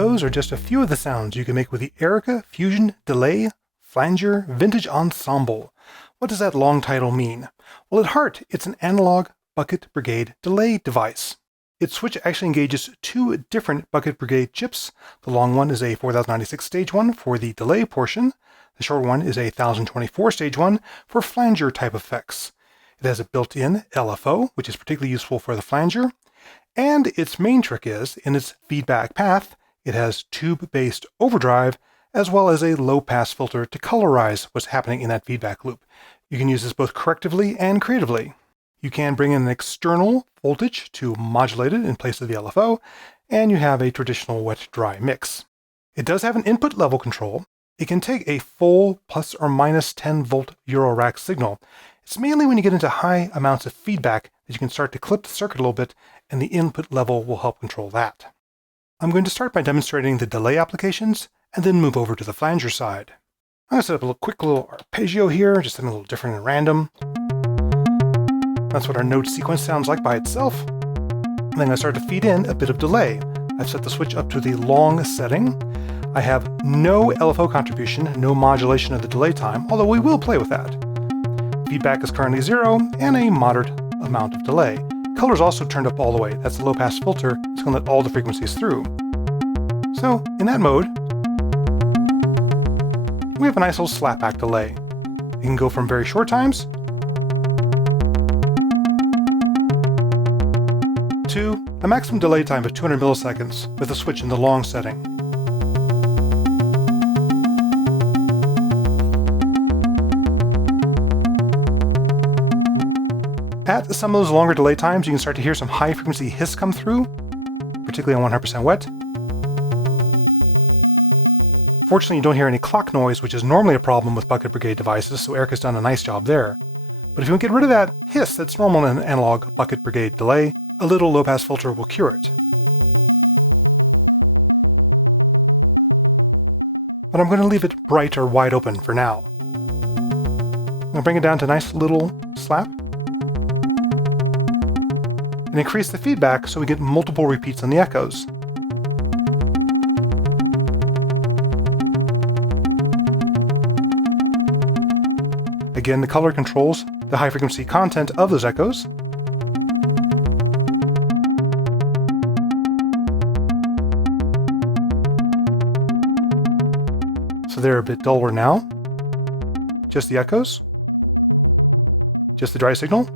Those are just a few of the sounds you can make with the Erica Fusion Delay Flanger Vintage Ensemble. What does that long title mean? Well, at heart, it's an analog bucket brigade delay device. Its switch actually engages two different bucket brigade chips. The long one is a 4096 stage 1 for the delay portion. The short one is a 1024 stage 1 for flanger type effects. It has a built-in LFO, which is particularly useful for the flanger. And its main trick is, in its feedback path, it has tube-based overdrive, as well as a low-pass filter to colorize what's happening in that feedback loop. You can use this both correctively and creatively. You can bring in an external voltage to modulate it in place of the LFO, and you have a traditional wet-dry mix. It does have an input level control. It can take a full plus or minus 10 volt Eurorack signal. It's mainly when you get into high amounts of feedback that you can start to clip the circuit a little bit, and the input level will help control that. I'm going to start by demonstrating the delay applications, and then move over to the flanger side. I'm going to set up a quick little arpeggio here, just something a little different and random. That's what our note sequence sounds like by itself. And then I'm going to start to feed in a bit of delay. I've set the switch up to the long setting. I have no LFO contribution, no modulation of the delay time, although we will play with that. Feedback is currently 0, and a moderate amount of delay. Color is also turned up all the way. That's the low-pass filter. It's going to let all the frequencies through. So, in that mode, we have a nice little slapback delay. You can go from very short times to a maximum delay time of 200 milliseconds with a switch in the long setting. At some of those longer delay times, you can start to hear some high-frequency hiss come through, particularly on 100% wet. Fortunately, you don't hear any clock noise, which is normally a problem with bucket brigade devices, so Erica's done a nice job there. But if you want to get rid of that hiss that's normal in an analog bucket brigade delay, a little low-pass filter will cure it. But I'm going to leave it bright or wide open for now. I'm going to bring it down to a nice little slap, and increase the feedback so we get multiple repeats on the echoes. Again, the color controls the high frequency content of those echoes. So they're a bit duller now. Just the echoes. Just the dry signal.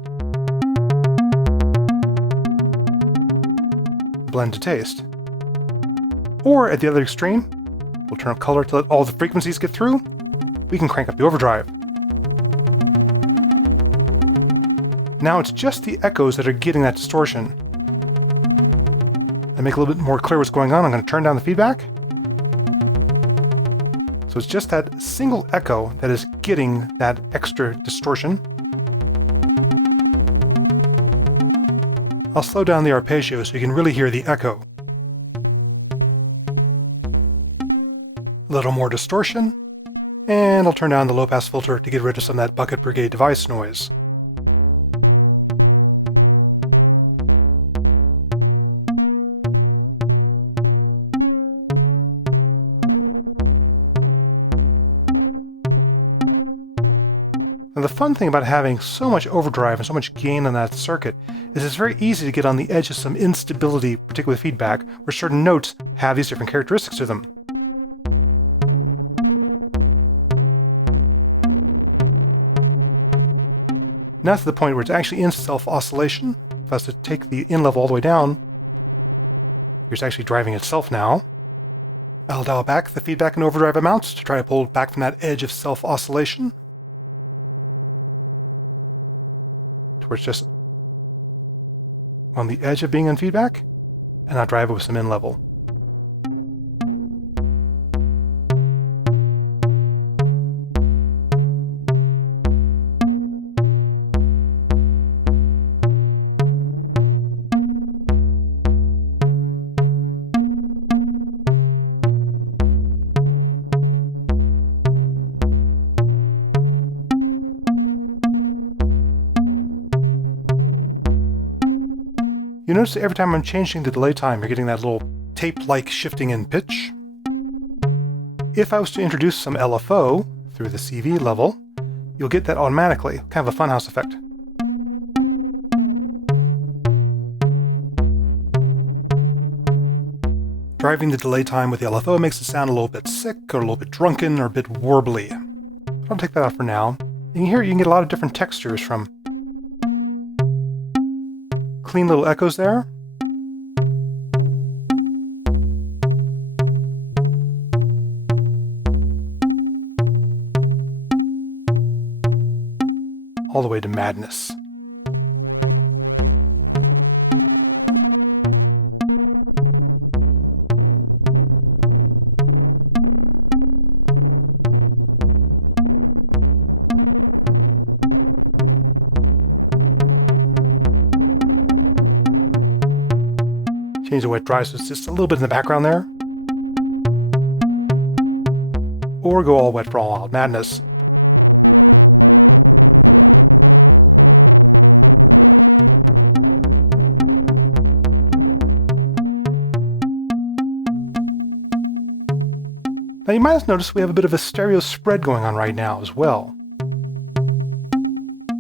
Blend to taste. Or at the other extreme, we'll turn up color to let all the frequencies get through. We can crank up the overdrive. Now it's just the echoes that are getting that distortion. To make a little bit more clear what's going on, I'm going to turn down the feedback. So it's just that single echo that is getting that extra distortion. I'll slow down the arpeggio so you can really hear the echo. A little more distortion, and I'll turn down the low-pass filter to get rid of some of that bucket brigade device noise. Now, the fun thing about having so much overdrive and so much gain on that circuit is it's very easy to get on the edge of some instability, particularly with feedback, where certain notes have these different characteristics to them. Now to the point where it's actually in self-oscillation. If I was to take the in level all the way down, it's actually driving itself now. I'll dial back the feedback and overdrive amounts to try to pull back from that edge of self-oscillation, where it's just on the edge of being in feedback, and I'll drive it with some in level. You notice that every time I'm changing the delay time, you're getting that little tape-like shifting in pitch. If I was to introduce some LFO through the CV level, you'll get that automatically, kind of a funhouse effect. Driving the delay time with the LFO makes it sound a little bit sick, or a little bit drunken, or a bit warbly. But I'll take that out for now. You can hear you can get a lot of different textures from clean little echoes there. All the way to madness. Change the wet dry so it's just a little bit in the background there. Or go all wet for all wild madness. Now you might have noticed we have a bit of a stereo spread going on right now as well.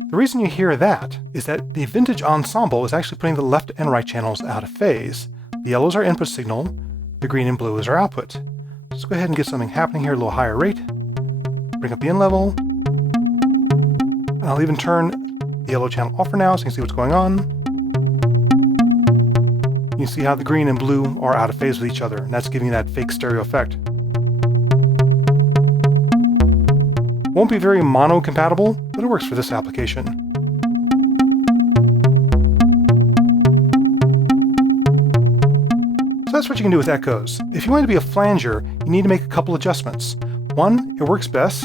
The reason you hear that is that the vintage ensemble is actually putting the left and right channels out of phase. The yellow is our input signal, the green and blue is our output. Let's go ahead and get something happening here at a little higher rate. Bring up the in level. And I'll even turn the yellow channel off for now so you can see what's going on. You can see how the green and blue are out of phase with each other, and that's giving you that fake stereo effect. Won't be very mono compatible, but it works for this application. So that's what you can do with echoes. If you want it to be a flanger, you need to make a couple adjustments. One, it works best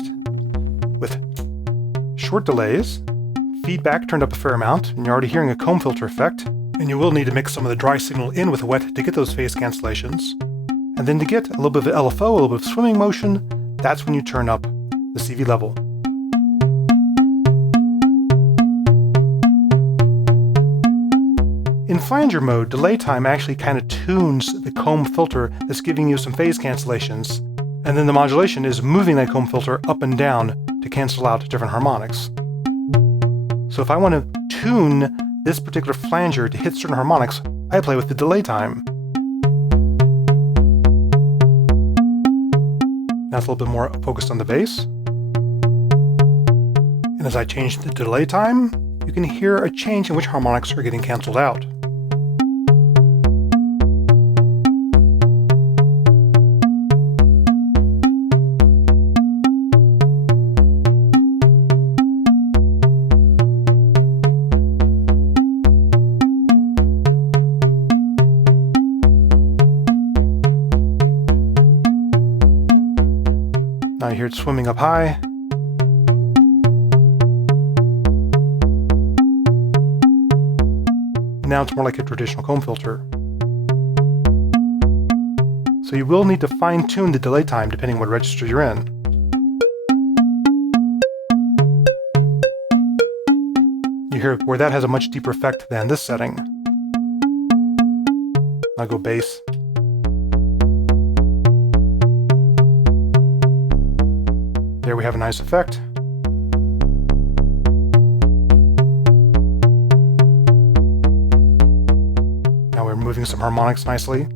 with short delays, feedback turned up a fair amount, and you're already hearing a comb filter effect, and you will need to mix some of the dry signal in with the wet to get those phase cancellations. And then to get a little bit of LFO, a little bit of swimming motion, that's when you turn up the CV level. In flanger mode, delay time actually kind of tunes the comb filter that's giving you some phase cancellations, and then the modulation is moving that comb filter up and down to cancel out different harmonics. So if I want to tune this particular flanger to hit certain harmonics, I play with the delay time. Now it's a little bit more focused on the bass. And as I change the delay time, you can hear a change in which harmonics are getting canceled out. Now you hear it swimming up high. Now it's more like a traditional comb filter. So you will need to fine-tune the delay time depending what register you're in. You hear where that has a much deeper effect than this setting. I'll go bass. There we have a nice effect. Now we're moving some harmonics nicely.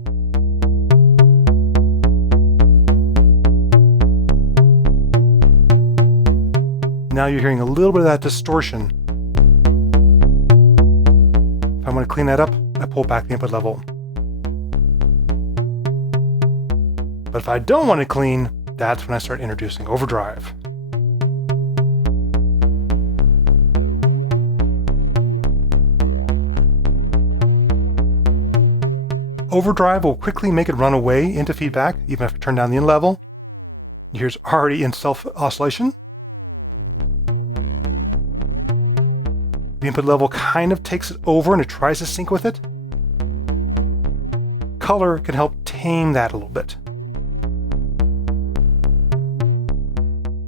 Now you're hearing a little bit of that distortion. If I want to clean that up, I pull back the input level. But if I don't want it clean, that's when I start introducing overdrive. Overdrive will quickly make it run away into feedback, even if I turn down the in level. Here's already in self-oscillation. The input level kind of takes it over and it tries to sync with it. Color can help tame that a little bit.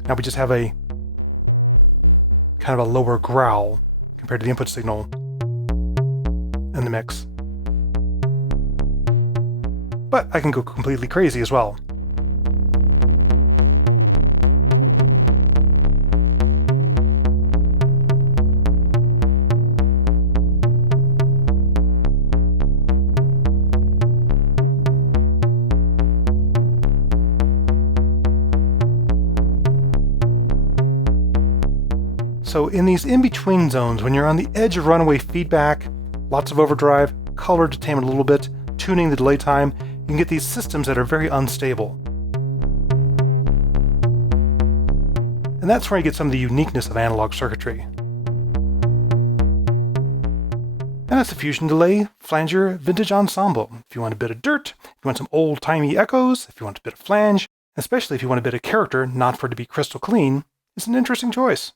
Now we just have a kind of a lower growl compared to the input signal in the mix. but I can go completely crazy as well. So in these in-between zones, when you're on the edge of runaway feedback, lots of overdrive, color to tame it a little bit, tuning the delay time, you can get these systems that are very unstable. And that's where you get some of the uniqueness of analog circuitry. And that's the Fusion Delay Flanger Vintage Ensemble. If you want a bit of dirt, if you want some old-timey echoes, if you want a bit of flange, especially if you want a bit of character, not for it to be crystal clean, it's an interesting choice.